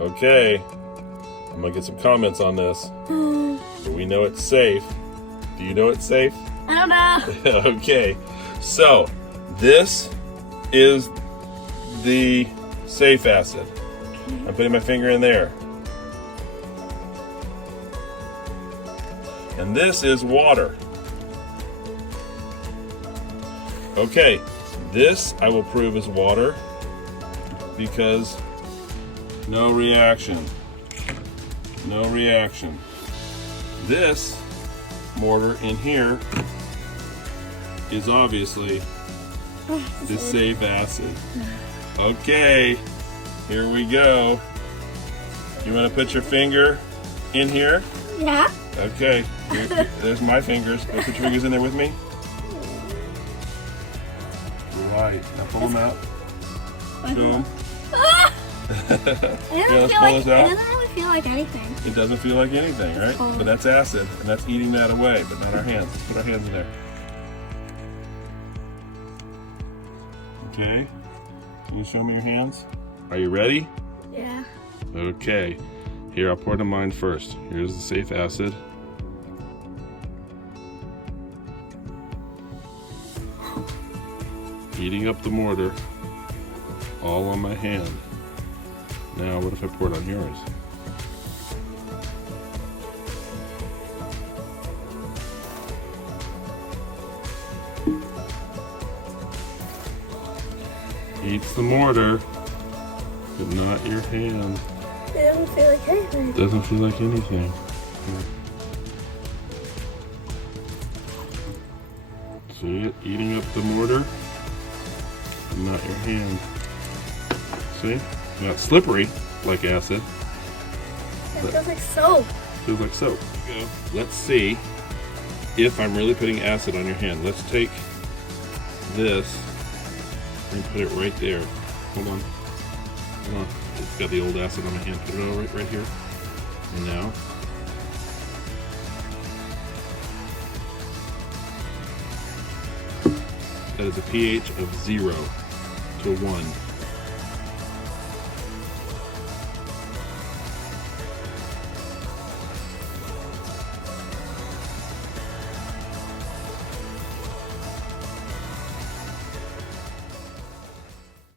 Okay, I'm gonna get some comments on this. But we know it's safe. Do you know it's safe? I don't know. Okay, so this is the safe acid. I'm putting my finger in there. And this is water. Okay, this I will prove is water because no reaction. No reaction. This mortar in here is obviously the safe acid. Okay, here we go. You want to put your finger in here? Yeah. Okay, there's my fingers. Put your fingers in there with me. Right, now pull them out. Show them. It doesn't really feel like anything. It doesn't feel like anything, right? cold. But that's acid, and that's eating that away, but not our hands. Let's put our hands in there. Okay, can you show me your hands? Are you ready? Yeah. Okay, here I'll pour it in mine first. Here's the safe acid. Heating up the mortar, all on my hand. Now, what if I pour it on yours? Heats the mortar, but not your hand. It doesn't feel like anything. Doesn't feel like anything. See it eating up the mortar, but not your hand. See? Not slippery like acid. It feels like soap. Feels like soap. Go. Let's see if I'm really putting acid on your hand. Let's take this and put it right there. Hold on. Hold on. It's got the old acid on my hand. Put it all right here. And now. That is a pH of 0 to 1.